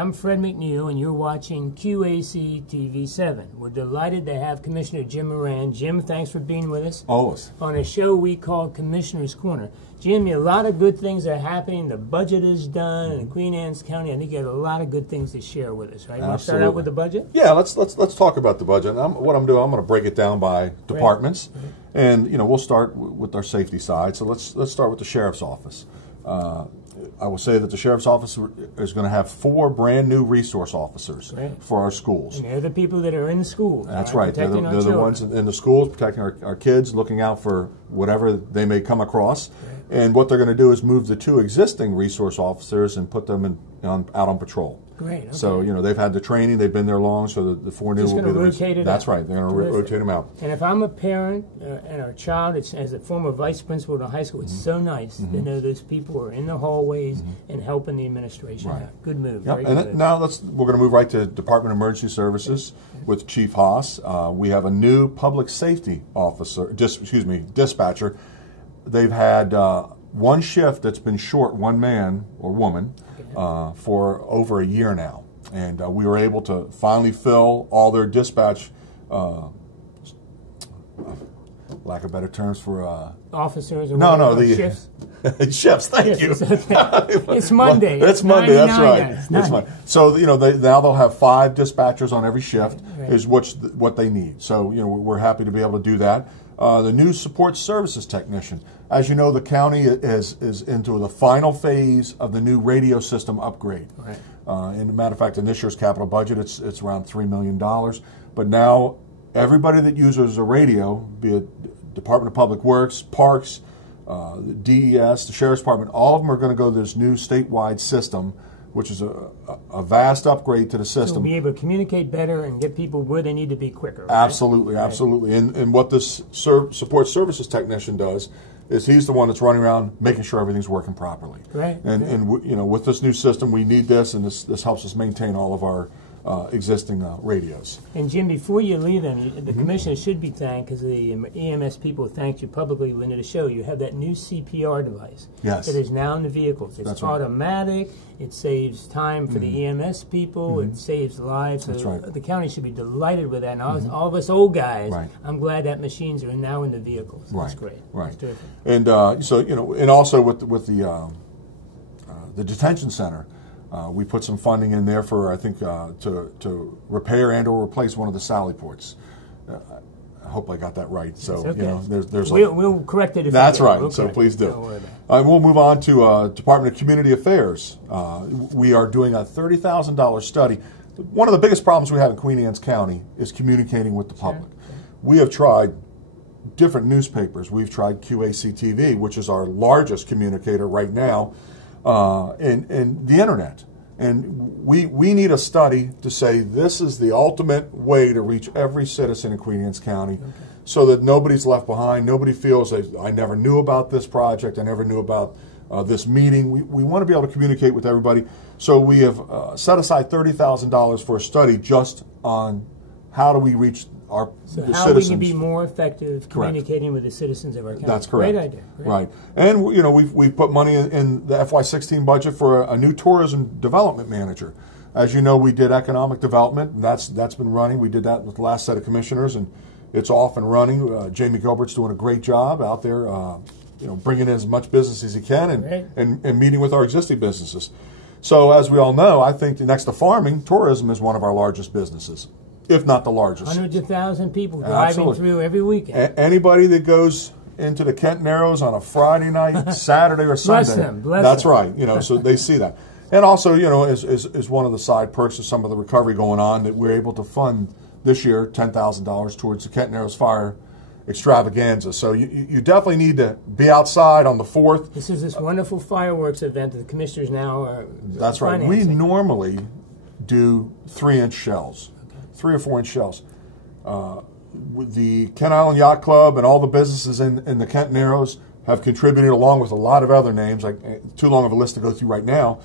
I'm Fred McNeil, and you're watching QAC TV 7. We're delighted to have Commissioner Jim Moran. Jim, thanks for being with us. Always. On a show we call Commissioner's Corner. Jim, a lot of good things are happening. The budget is done in Queen Anne's County. I think you have a lot of good things to share with us, right? You want to start out with the budget? Yeah, let's talk about the budget. What I'm doing, I'm going to break it down by departments, and we'll start with our safety side. So let's start with the sheriff's office. I will say that the sheriff's office is going to have 4 brand new resource officers for our schools. And they're the people that are in the schools. That's right. They're the ones in the schools protecting our kids, looking out for whatever they may come across. And what they're going to do is move the 2 existing resource officers and put them out on patrol. Great. Okay. So, they've had the training, they've been there long, so the 4 new will be the... That's right. They're going to rotate them out. And if I'm a parent and our child, as a former vice principal at a high school, it's so nice to know those people are in the hallways and helping the administration out. Good move. Yep. And now we're going to move right to Department of Emergency Services with Chief Haas. We have a new public safety officer, dispatcher. They've had one shift that's been short, one man or woman, for over a year now. And we were able to finally fill all their dispatch, lack of better terms for... officers? Or the shifts? Shifts, thank you. It's Monday. It's Monday, that's right. It's Monday. So, now they'll have 5 dispatchers on every shift is what they need. So, we're happy to be able to do that. The new support services technician. As you know, the county is into the final phase of the new radio system upgrade. Right. And a matter of fact, in this year's capital budget, it's around $3 million. But now, everybody that uses a radio, be it Department of Public Works, Parks, the DES, the Sheriff's Department, all of them are going to go to this new statewide system, which is a vast upgrade to the system. So we'll be able to communicate better and get people where they need to be quicker. Right? Absolutely, absolutely. And what this support services technician does is he's the one that's running around making sure everything's working properly. Right. And with this new system, we need this, and this helps us maintain all of our existing radios. And Jim, before you leave them, the commissioner should be thanked because the EMS people thanked you publicly when the show. You have that new CPR device that is now in the vehicles. It's automatic. It saves time for the EMS people. It saves lives. So the county should be delighted with that. And all of us old guys, I'm glad that machines are now in the vehicles. That's great. Right. That's terrific. And and also with the detention center. We put some funding in there for, I think, to repair and or replace one of the sally ports. I hope I got that right. So we'll correct it. That's right. So please do. We'll move on to Department of Community Affairs. We are doing a $30,000 study. One of the biggest problems we have in Queen Anne's County is communicating with the public. We have tried different newspapers. We've tried QAC TV, which is our largest communicator right now. And the internet. And we need a study to say this is the ultimate way to reach every citizen in Queen Anne's County so that nobody's left behind. Nobody feels I never knew about this project. I never knew about this meeting. We want to be able to communicate with everybody. So we have set aside $30,000 for a study just on how do we reach our how citizens. We can be more effective communicating with the citizens of our county. That's correct. Great idea. Right. And we've put money in the FY16 budget for a new tourism development manager. As you know, we did economic development, and that's been running. We did that with the last set of commissioners, and it's off and running. Jamie Gilbert's doing a great job out there, bringing in as much business as he can and meeting with our existing businesses. So as we all know, I think next to farming, tourism is one of our largest businesses, if not the largest. Hundreds of thousands of people driving through every weekend. Anybody that goes into the Kent Narrows on a Friday night, Saturday, or Sunday. Bless them. Right. So they see that. And also, is one of the side perks of some of the recovery going on that we're able to fund this year $10,000 towards the Kent Narrows Fire extravaganza. So you definitely need to be outside on the 4th. This is this wonderful fireworks event that the commissioners now are That's right. We normally do 3-inch shells, 3 or 4-inch shells. The Kent Island Yacht Club and all the businesses in the Kent Narrows have contributed along with a lot of other names, like too long of a list to go through right now.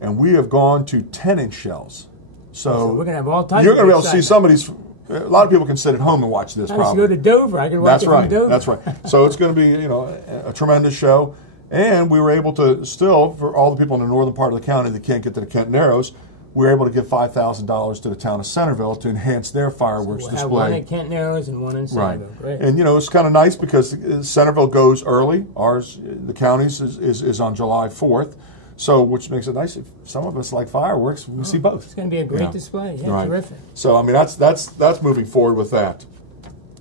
And we have gone to 10-inch shells. So we're going to have all types. You're going to be able to see some of these. A lot of people can sit at home and watch this. I just go to Dover. I can watch it from Dover. That's right. So it's going to be a tremendous show. And we were able to still, for all the people in the northern part of the county that can't get to the Kent Narrows, we were able to give $5,000 to the town of Centerville to enhance their fireworks so we'll display. Have one at Kent Narrows and one in Centerville. Right. And, it's kind of nice because Centerville goes early. Ours, the county's, is on July 4th. So, which makes it nice. If some of us like fireworks, we see both. It's going to be a great display. Yeah, terrific. So, I mean, that's moving forward with that.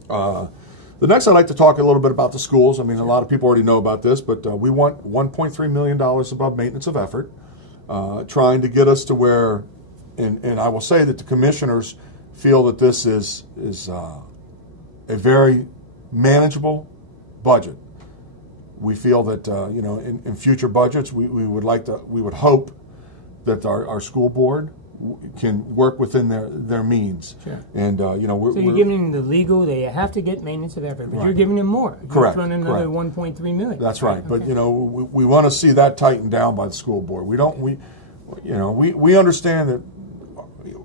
The next, I'd like to talk a little bit about the schools. I mean, a lot of people already know about this, but we want $1.3 million above maintenance of effort, trying to get us to where, and I will say that the commissioners feel that this is a very manageable budget. We feel that in future budgets we would hope that our school board can work within their means. Sure. And so you're giving them the legal; they have to get maintenance of effort, but you're giving them more. Correct. You're throwing another 1.3 million. That's right. Okay. But we want to see that tightened down by the school board. We understand that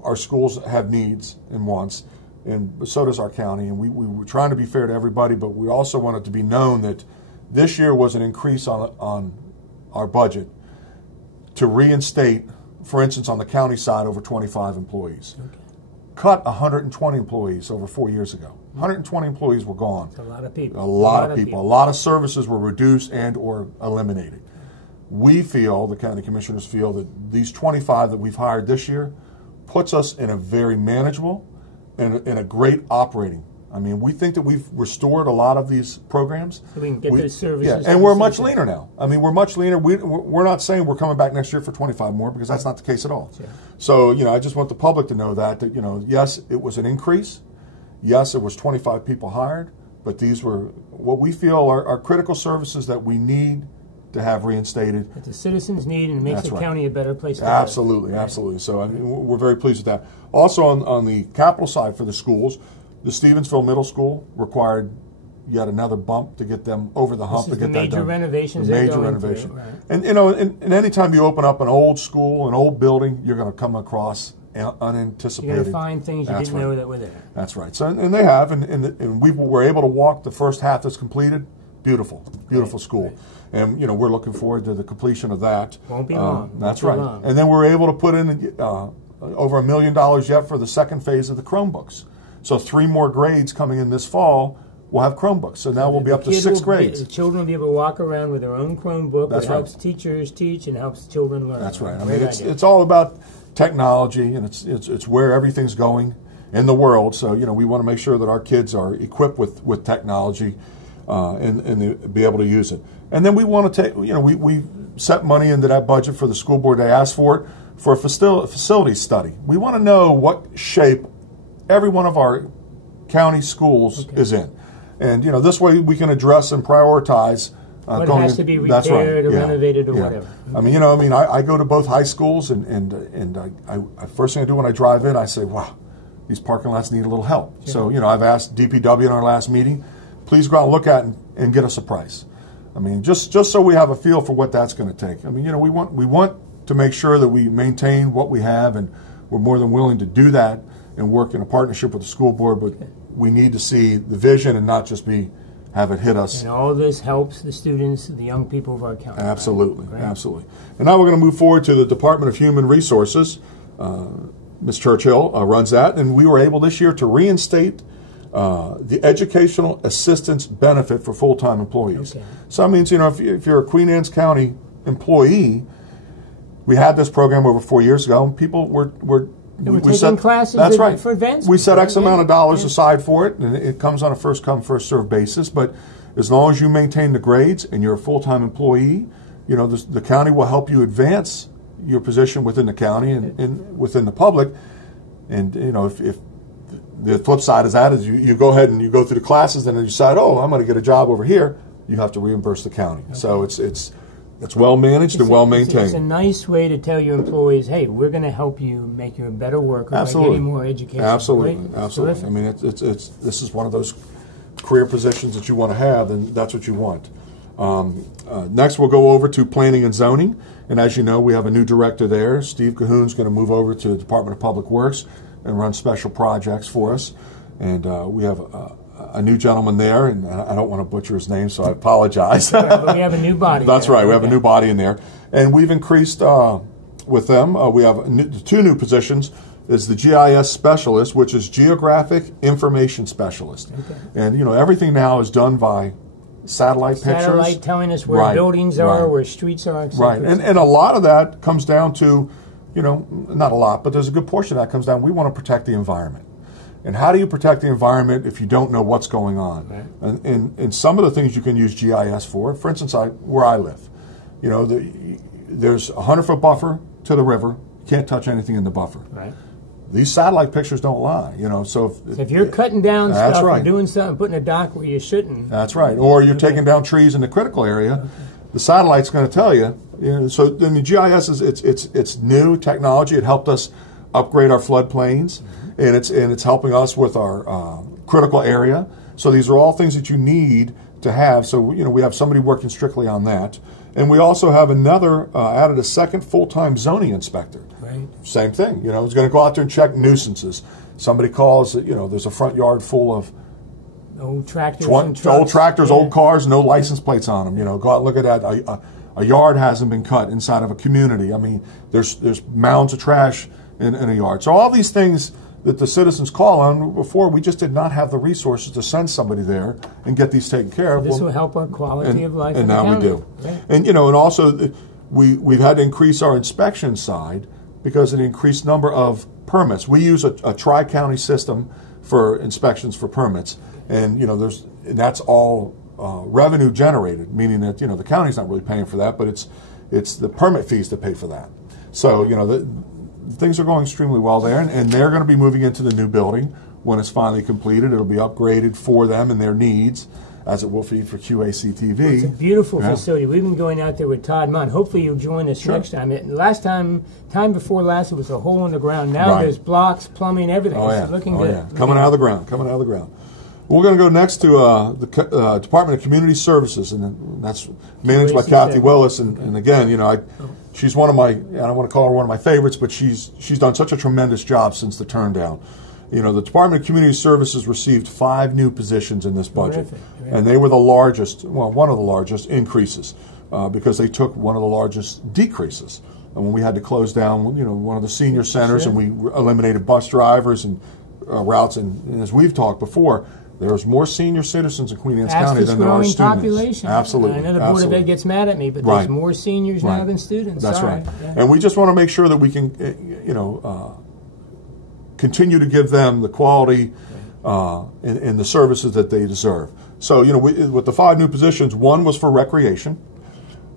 our schools have needs and wants, and so does our county. And we're trying to be fair to everybody, but we also want it to be known that this year was an increase on our budget to reinstate, for instance, on the county side, over 25 employees. Okay. Cut 120 employees over 4 years ago. 120 employees were gone. That's a lot of people. A lot of people. A lot of services were reduced and or eliminated. We feel, the county commissioners feel, that these 25 that we've hired this year puts us in a very manageable and in a great operating. I mean, we think that we've restored a lot of these programs. So we can get those services. Yeah, and we're much leaner now. I mean, we're much leaner. We're not saying we're coming back next year for 25 more, because that's not the case at all. Sure. So, I just want the public to know that, yes, it was an increase. Yes, it was 25 people hired, but these were what we feel are critical services that we need to have reinstated. That the citizens need, and it makes the county a better place to live. Absolutely, absolutely. So, I mean, we're very pleased with that. Also, on the capital side for the schools, the Stevensville Middle School required yet another bump to get them over the hump to get that done. Major renovation. Right. And and anytime you open up an old school, an old building, you're going to come across unanticipated. You're going to find things you didn't know that were there. That's right. So and they have, and we were able to walk the first half that's completed. Beautiful school. Right. And we're looking forward to the completion of that. Won't be long. That's right. Long. And then we're able to put in over $1 million yet for the second phase of the Chromebooks. So 3 more grades coming in this fall will have Chromebooks. So now we'll be up to 6 grades. The children will be able to walk around with their own Chromebook. That helps teachers teach and helps children learn. That's right. I mean, it's all about technology, and it's where everything's going in the world. So we want to make sure that our kids are equipped with technology and be able to use it. And then we want to take we set money into that budget for the school board. They asked for it for a facility study. We want to know what shape every one of our county schools is in. And, this way we can address and prioritize. What has to be repaired or renovated or whatever. I mean, I go to both high schools, and I first thing I do when I drive in, I say, wow, these parking lots need a little help. Sure. So, I've asked DPW in our last meeting, please go out and look at and get us a price. I mean, just so we have a feel for what that's going to take. I mean, we want to make sure that we maintain what we have, and we're more than willing to do that and work in a partnership with the school board, but we need to see the vision and not just have it hit us. And all this helps the students, the young people of our county. Absolutely, right? Absolutely. And now we're going to move forward to the Department of Human Resources. Ms. Churchill runs that, and we were able this year to reinstate the educational assistance benefit for full-time employees. Okay. So that means, if you're a Queen Anne's County employee, we had this program over 4 years ago, and people were we set classes. That's right. For events. We set X amount of dollars aside for it, and it comes on a first come, first served basis. But as long as you maintain the grades and you're a full-time employee, the county will help you advance your position within the county and within the public. And if the flip side is that is you go ahead and you go through the classes and then you decide, oh, I'm going to get a job over here, you have to reimburse the county. Okay. So it's well managed and well maintained. It's a nice way to tell your employees, hey, we're going to help you make you a better worker by getting more education. Absolutely, right? Absolutely. I mean, this is one of those career positions that you want to have, and that's what you want. Next, we'll go over to planning and zoning, and as you know, we have a new director there. Steve Cahoon's going to move over to the Department of Public Works and run special projects for us, and we have a new gentleman there, and I don't want to butcher his name, so I apologize. But we have a new body. That's right. We have a new body in there, and we've increased with them. We have two new positions. Is the GIS specialist, which is Geographic Information Specialist. Okay. And, you know, everything now is done by satellite pictures. Satellite telling us where buildings are, where streets are. Right. And a lot of that comes down to, you know, not a lot, but there's a good portion of that comes down, we want to protect the environment. And how do you protect the environment if you don't know what's going on? Right. And some of the things you can use GIS for instance, where I live, you know, there's a 100-foot buffer to the river. You can't touch anything in the buffer. Right. These satellite pictures don't lie, you know. So if you're cutting down stuff or doing something, putting a dock where you shouldn't. That's right. Or you're taking down trees in the critical area, the satellite's going to tell you. You know, so then the GIS is it's new technology. It helped us upgrade our floodplains, and it's helping us with our critical area. So these are all things that you need to have. So, you know, we have somebody working strictly on that. And we also have added a second full-time zoning inspector. Right. Same thing, you know, he's going to go out there and check nuisances. Somebody calls, you know, there's a front yard full of old tractors, old cars, no license plates on them. You know, go out and look at that. A yard hasn't been cut inside of a community. I mean, there's mounds of trash in a yard. So all these things that the citizens call on, before we just did not have the resources to send somebody there and get these taken care of. This will help our quality of life. And now we do. Right. And, you know, and also we've had to increase our inspection side because of the increased number of permits. We use a tri-county system for inspections for permits. And, you know, that's all revenue generated, meaning that, you know, the county's not really paying for that, but it's the permit fees that pay for that. So, you know, things are going extremely well there, and they're going to be moving into the new building when it's finally completed. It'll be upgraded for them and their needs, as it will be for QACTV. Well, it's a beautiful facility. We've been going out there with Todd Munn. Hopefully you'll join us next time. Time before last, it was a hole in the ground. Now there's blocks, plumbing, everything. Oh, yeah. It's looking good. Yeah. Coming out of the ground. We're going to go next to the Department of Community Services, and that's managed by Kathy Willis. And again, you know, she's one of my, I don't want to call her one of my favorites, but she's done such a tremendous job since the turn down. You know, the Department of Community Services received 5 new positions in this budget, and they were the largest, well, one of the largest increases, because they took one of the largest decreases. And when we had to close down, you know, one of the senior centers, and we eliminated bus drivers and routes, and as we've talked before, there's more senior citizens in Queen Anne's County than there are students. Population. Absolutely. I know the Board of Ed gets mad at me, but there's more seniors now than students. That's right. Yeah. And we just want to make sure that we can, you know, continue to give them the quality and the services that they deserve. So, you know, with the 5 new positions, 1 was for recreation.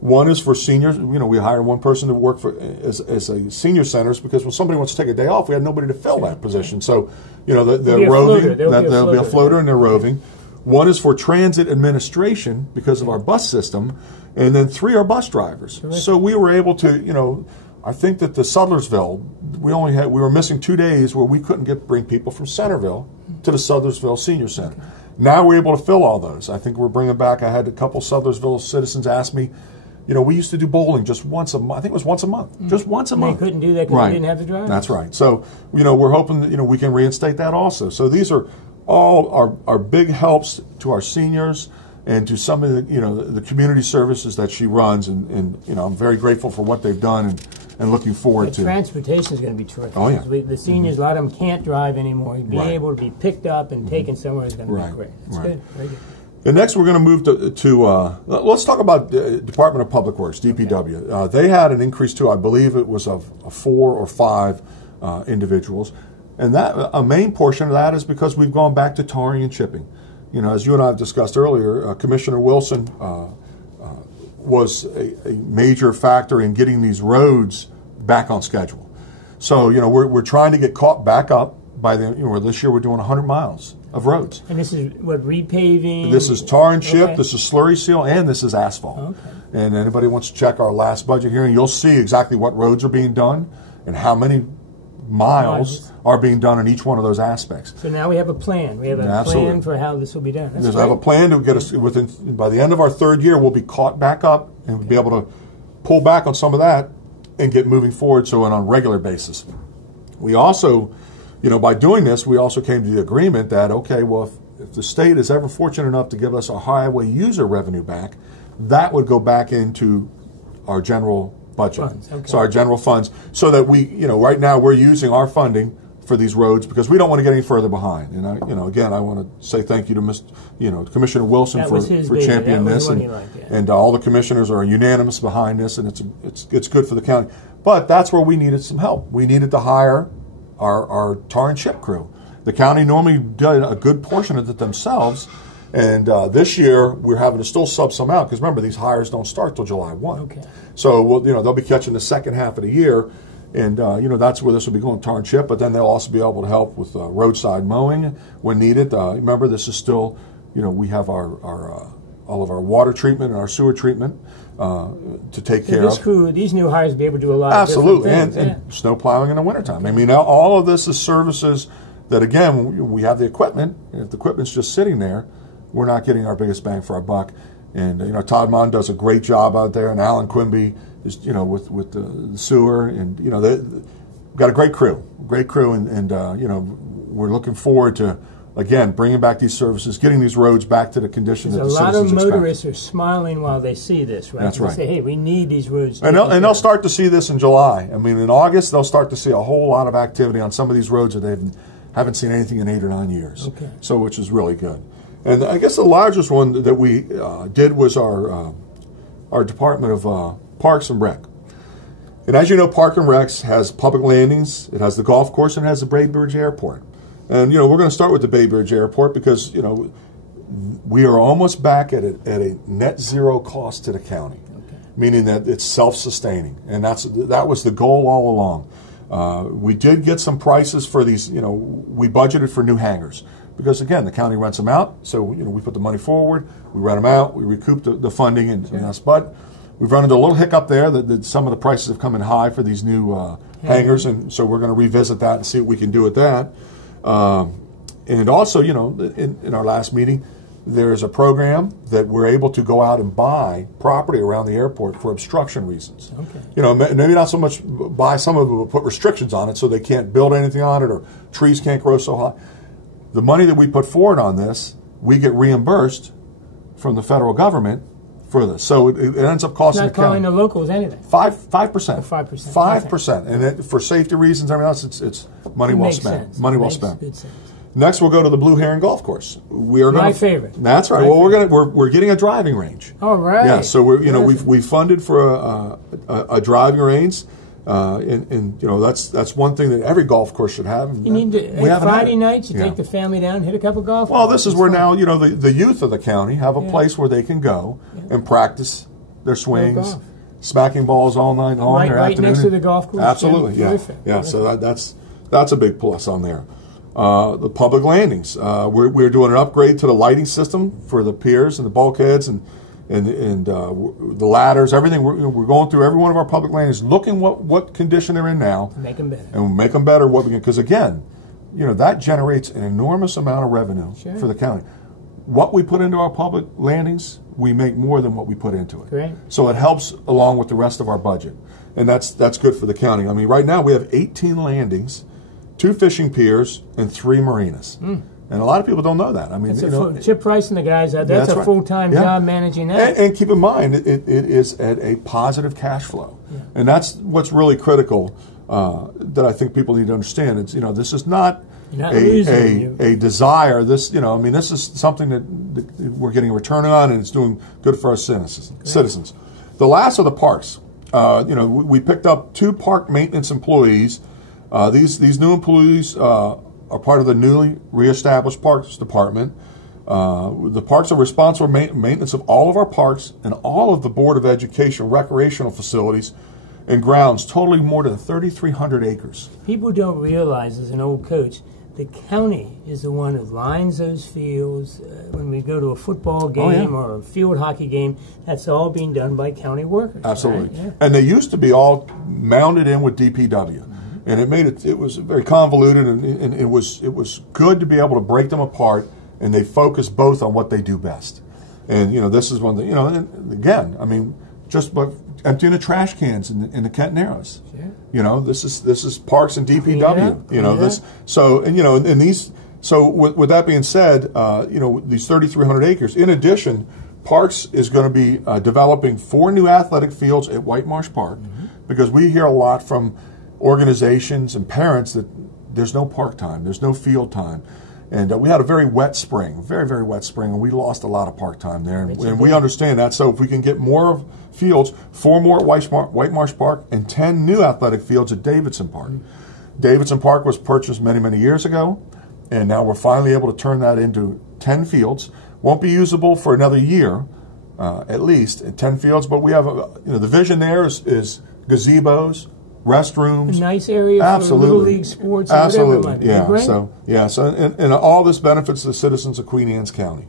1 is for seniors. You know, we hired 1 person to work as a senior centers because when somebody wants to take a day off, we had nobody to fill that position. So, you know, they're roving. There'll be a floater and they're roving. 1 is for transit administration because of our bus system, and then 3 are bus drivers. So we were able to, you know, I think that the Sudlersville, we were missing 2 days where we couldn't bring people from Centerville to the Sudlersville Senior Center. Now we're able to fill all those. I think we're bringing back. I had a couple Sudlersville citizens ask me, you know, we used to do bowling just once a month. I think it was once a month. Just once a month. They couldn't do that because they didn't have the drive. That's right. So, you know, we're hoping that, you know, we can reinstate that also. So these are all our big helps to our seniors and to some of the, you know, the community services that she runs. And you know, I'm very grateful for what they've done and looking forward to. Transportation is going to be terrific. Oh, yeah. The seniors, a lot of them can't drive anymore. Being able to be picked up and taken somewhere is going to be great. It's good. Very good. And next, we're going to move to let's talk about Department of Public Works, DPW. Okay. They had an increase too. I believe it was of 4 or 5 individuals, and that a main portion of that is because we've gone back to tarring and chipping. You know, as you and I have discussed earlier, Commissioner Wilson was a major factor in getting these roads back on schedule. So, you know, we're trying to get caught back up by the, you know, this year we're doing 100 miles of roads. And this is what, repaving? This is tar and chip, this is slurry seal, and this is asphalt. Okay. And anybody wants to check our last budget hearing, you'll see exactly what roads are being done and how many miles are being done in each one of those aspects. So now we have a plan. We have a plan for how this will be done. We have a plan to get us by the end of our 3rd year, we'll be caught back up and we'll be able to pull back on some of that and get moving forward on a regular basis. We also, you know, by doing this, we also came to the agreement that, okay, well, if the state is ever fortunate enough to give us our highway user revenue back, that would go back into our general budget. So our general funds, so that we, right now we're using our funding for these roads because we don't want to get any further behind. And again, I want to say thank you to Commissioner Wilson for championing this, and all the commissioners are unanimous behind this, and it's good for the county. But that's where we needed some help. We needed to hire our tar and chip crew. The county normally did a good portion of it themselves, and this year we're having to still sub some out because remember these hires don't start till July 1. Okay. So they'll be catching the second half of the year. And, that's where this will be going, tar and chip, but then they'll also be able to help with roadside mowing when needed. Remember, this is still, we have our all of our water treatment and our sewer treatment to take care of. These new hires will be able to do a lot Absolutely. of different things. And snow plowing in the wintertime. I mean, all of this is services that, again, we have the equipment, and if the equipment's just sitting there, we're not getting our biggest bang for our buck. And, Todd Mon does a great job out there, and Alan Quimby is, with the sewer, and, they've got a great crew, and we're looking forward to, again, bringing back these services, getting these roads back to the condition that the citizens expect. A lot of motorists are smiling while they see this, right? That's right. They say, hey, we need these roads. And they'll start to see this in July. I mean, in August, they'll start to see a whole lot of activity on some of these roads that they haven't seen anything in 8 or 9 years. Okay. So, which is really good. And I guess the largest one that we did was our Department of Parks and Rec. And as you know, Park and Rec has public landings, it has the golf course, and it has the Bay Bridge Airport. And, we're going to start with the Bay Bridge Airport because, we are almost back at a net zero cost to the county, meaning that it's self-sustaining. And that was the goal all along. We did get some prices for these, we budgeted for new hangars. Because, again, the county rents them out, so we put the money forward, we rent them out, we recoup the funding, and that's. But we've run into a little hiccup there that some of the prices have come in high for these new hangars, and so we're going to revisit that and see what we can do with that. And also, in our last meeting, there's a program that we're able to go out and buy property around the airport for obstruction reasons. Okay. Maybe not so much buy some of it, but put restrictions on it so they can't build anything on it or trees can't grow so high. The money that we put forward on this, we get reimbursed from the federal government for this. So it ends up costing the county. Not calling the locals anything. 5%. 5%. 5%. And for safety reasons, everything else, it's money well spent. Sense. Money well spent. Good sense. Next, we'll go to the Blue Heron Golf Course. My favorite. That's right. We're getting a driving range. All right. Yeah. So we funded for a driving range. And that's one thing that every golf course should have. You need to Friday nights you take the family down, hit a couple golf. Well, this is where now the youth of the county have a place where they can go and practice their swings, smacking balls all night long. Right next to the golf course. Absolutely, yeah. Perfect. So that's a big plus on there. The public landings. We're doing an upgrade to the lighting system for the piers and the bulkheads and the ladders, everything. We're going through every one of our public landings, looking what condition they're in now, make them better, and make them better. Because again, that generates an enormous amount of revenue for the county. What we put into our public landings, we make more than what we put into it. Great. So it helps along with the rest of our budget, and that's good for the county. I mean, right now we have 18 landings, 2 fishing piers, and 3 marinas. And a lot of people don't know that. I mean, Chip Price and the guys, that's a full-time job managing that. And keep in mind, it is at a positive cash flow. Yeah. And that's what's really critical that I think people need to understand. It's, this is not a desire. This, this is something that we're getting a return on, and it's doing good for our citizens. The last of the parks. We picked up 2 park maintenance employees. These new employees are part of the newly reestablished Parks Department. The parks are responsible for maintenance of all of our parks and all of the Board of Education recreational facilities and grounds, totaling more than 3,300 acres. People don't realize, as an old coach, the county is the one that lines those fields. When we go to a football game or a field hockey game, that's all being done by county workers. Absolutely. Right? Yeah. And they used to be all mounded in with DPW. And it was very convoluted, and it was good to be able to break them apart, and they focus both on what they do best. And this is one that and again, I mean, just emptying the trash cans in the Kent Narrows. Sure. This is parks and DPW. So with that being said, these 3,300 acres. In addition, Parks is going to be developing 4 new athletic fields at White Marsh Park. because we hear a lot from organizations and parents that there's no park time, there's no field time. And we had a very wet spring, very, very wet spring, and we lost a lot of park time there. And we understand that. So if we can get more fields, 4 more at White Marsh Park and 10 new athletic fields at Davidson Park. Davidson Park was purchased many, many years ago, and now we're finally able to turn that into 10 fields. Won't be usable for another year, at least, at 10 fields, but we have, the vision there is gazebos, restrooms, a nice area for little league sports. Absolutely, and all this benefits the citizens of Queen Anne's County.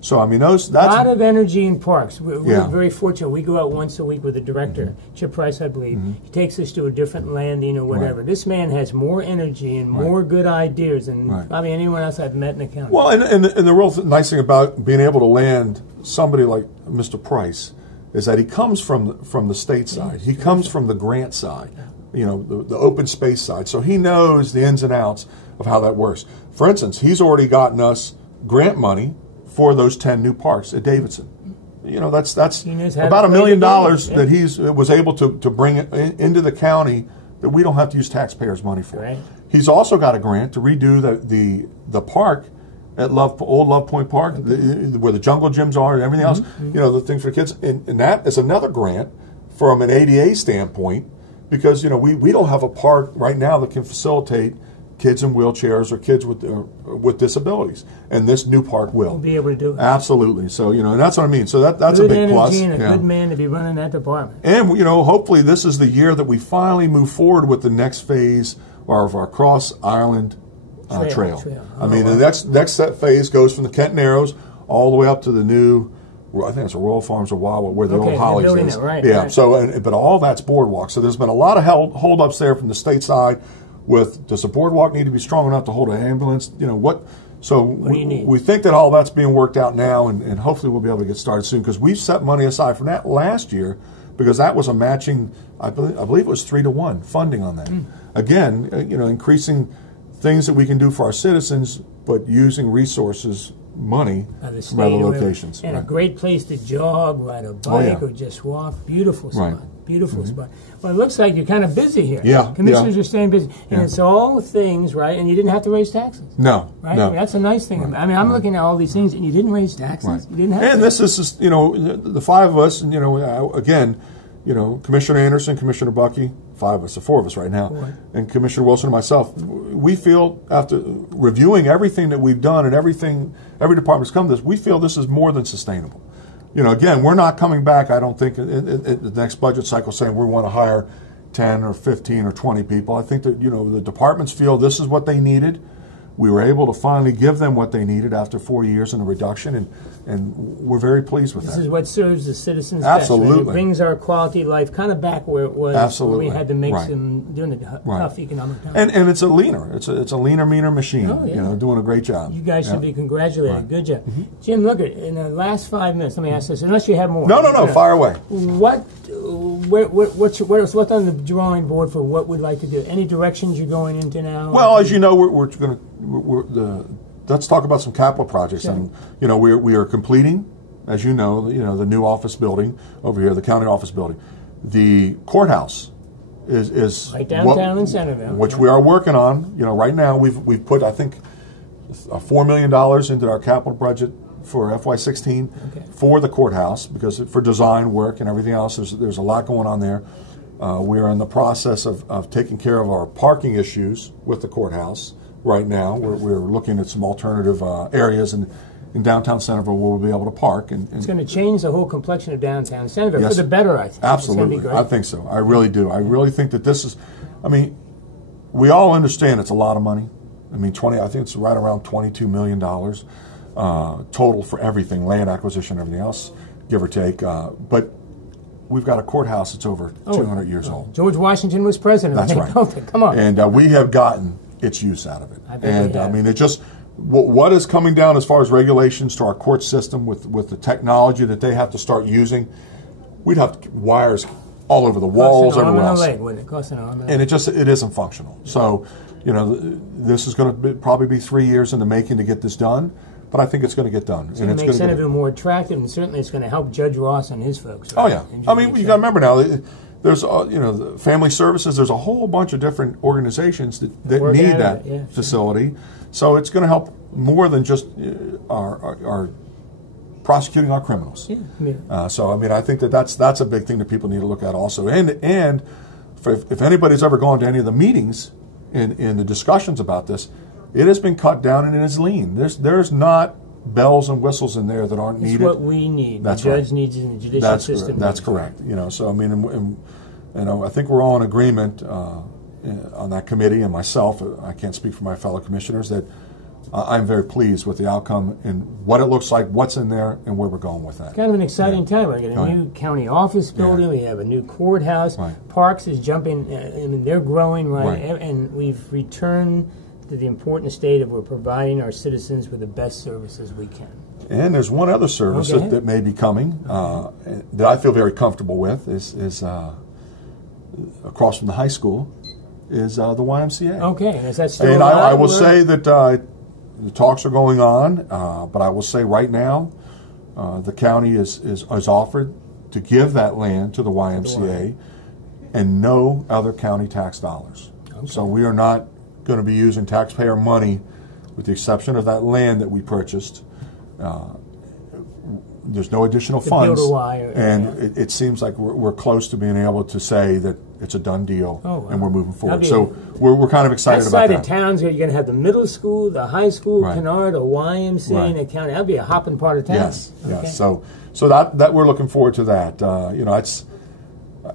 So I mean, that's a lot of energy in parks. We're very fortunate. We go out once a week with the director, Chip Price, I believe. He takes us to a different landing or whatever. This man has more energy and more good ideas than probably anyone else I've met in the county. Well, and the real nice thing about being able to land somebody like Mr. Price is that he comes from the state side. He comes from the grant side. The open space side. So he knows the ins and outs of how that works. For instance, he's already gotten us grant money for those 10 new parks at Davidson. That's about $1 million that he was able to bring into the county that we don't have to use taxpayers' money for. Right. He's also got a grant to redo the park at Old Love Point Park, where the jungle gyms are and everything else, the thing for kids. And that is another grant from an ADA standpoint, because we don't have a park right now that can facilitate kids in wheelchairs or kids with disabilities, and this new park will. We'll be able to do it. Absolutely. So and that's what I mean. So that's a big plus. And a good man to be running that department. And hopefully this is the year that we finally move forward with the next phase of our Cross Island trail. I mean, the next set phase goes from the Kent Narrows all the way up to the new, I think it's a Royal Farms or Wawa, where the old Hollies is. Right. So, but all that's boardwalk. So there's been a lot of hold-ups there from the state side. Does the boardwalk need to be strong enough to hold an ambulance? So what do you need? We think that all that's being worked out now, and hopefully we'll be able to get started soon, because we've set money aside for that last year, because that was a matching, I believe it was 3-to-1 funding on that. Again, increasing things that we can do for our citizens, but using resources, money from other locations. And a great place to jog, ride a bike, or just walk. Beautiful spot. Beautiful spot. Well, it looks like you're kind of busy here. Yeah. Commissioners are staying busy. And it's all things, right? And you didn't have to raise taxes. No. Right? No. I mean, that's a nice thing. I mean, I'm looking at all these things, and you didn't raise taxes. Right. You didn't have and this is, the 5 of us, and, again, Commissioner Anderson, Commissioner Bucky, 5 of us, so 4 of us right now, and Commissioner Wilson and myself, we feel, after reviewing everything that we've done and every department's come to this, we feel this is more than sustainable. Again, we're not coming back, I don't think, in the next budget cycle saying we want to hire 10 or 15 or 20 people. I think that, the departments feel this is what they needed. We were able to finally give them what they needed after 4 years in a reduction, and we're very pleased with that. This is what serves the citizens Absolutely. best. Right? It brings our quality of life kind of back where it was. Absolutely. When we had to make some during the tough economic times. And it's a leaner, meaner machine. Doing a great job. You guys should be congratulated. Good job, Jim. Look, in the last 5 minutes, let me ask this. Unless you have more. No. Fire away. What's on the drawing board for what we'd like to do? Any directions you're going into now? Well, as you know, let's talk about some capital projects. Sure. And we are completing, as the new office building over here, the county office building. The courthouse is right downtown in Centerville, which we are working on. Right now we've put, I think, $4 million into our capital budget for FY16 for the courthouse, because for design work and everything else, there's a lot going on there. We are in the process of taking care of our parking issues with the courthouse right now. We're looking at some alternative areas in downtown Centerville where we'll be able to park. And it's going to change the whole complexion of downtown Centerville for the better, I think. Absolutely. It's going to be great. I think so. I really do. I really think that this is, we all understand it's a lot of money. I think it's right around $22 million total for everything, land acquisition, everything else, give or take. But we've got a courthouse that's over 200 years old. George Washington was president. That's right. Come on. And we have gotten its use out of it. It just what is coming down as far as regulations to our court system with the technology that they have to start using. We'd have wires all over the walls, everywhere else. And it isn't functional. So, this is going to probably be 3 years in the making to get this done. But I think it's going to get done. It's going to make Centerville more attractive, and certainly it's going to help Judge Ross and his folks. Right? Oh, yeah. You got to remember now, there's the family services. There's a whole bunch of different organizations that need that facility. So it's going to help more than just our prosecuting our criminals. So I mean, I think that's a big thing that people need to look at also. And if anybody's ever gone to any of the meetings in the discussions about this, it has been cut down and it is lean. There's not bells and whistles in there that aren't needed. It's what we need. That's the judge needs it in the judicial system. That's correct. So I mean, I think we're all in agreement on that committee, and myself. I can't speak for my fellow commissioners that I'm very pleased with the outcome and what it looks like, what's in there, and where we're going with that. It's kind of an exciting time. We're getting a new county office building. We have a new courthouse. Parks is jumping. I mean, they're growing, and we've returned to the important state of we're providing our citizens with the best services we can. And there's one other service that may be coming that I feel very comfortable with is across from the high school is the YMCA. Okay, is that still And I will say that the talks are going on, but I will say right now the county is offered to give that land to the YMCA and no other county tax dollars. So we are not going to be using taxpayer money, with the exception of that land that we purchased. There's no additional funds, and it seems like we're close to being able to say that it's a done deal, and we're moving forward. So we're kind of excited about that. Outside of towns, you're going to have the middle school, the high school, Kennard, a YMCA in the county. That'll be a hopping part of town. Yes. So that we're looking forward to that. It's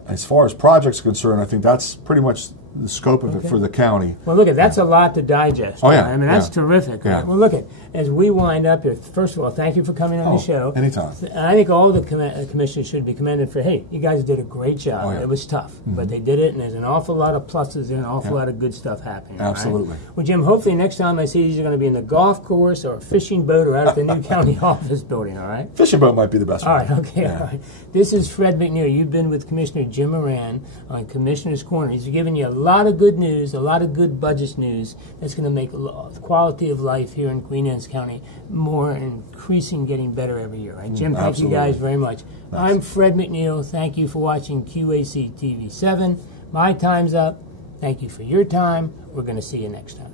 as far as projects are concerned, I think that's pretty much the scope of it for the county. Well, look, that's a lot to digest. I mean, that's terrific. Right? Well, look, as we wind up here, first of all, thank you for coming on the show. Anytime. I think all the commissioners should be commended for, hey, you guys did a great job. It was tough, but they did it, and there's an awful lot of pluses and an awful lot of good stuff happening. Absolutely. Right? Well, Jim, hopefully next time I see you, you're going to be in the golf course or a fishing boat or out at the new county office building, all right? Fishing boat might be the best one. All right, okay, all right. This is Fred McNeil. You've been with Commissioner Jim Moran on Commissioner's Corner. He's giving you a lot of good news, a lot of good budget news that's going to make the quality of life here in Queen Anne's County more increasing, getting better every year. Right? Jim, thank you guys very much. Thanks. I'm Fred McNeil. Thank you for watching QAC TV 7. My time's up. Thank you for your time. We're going to see you next time.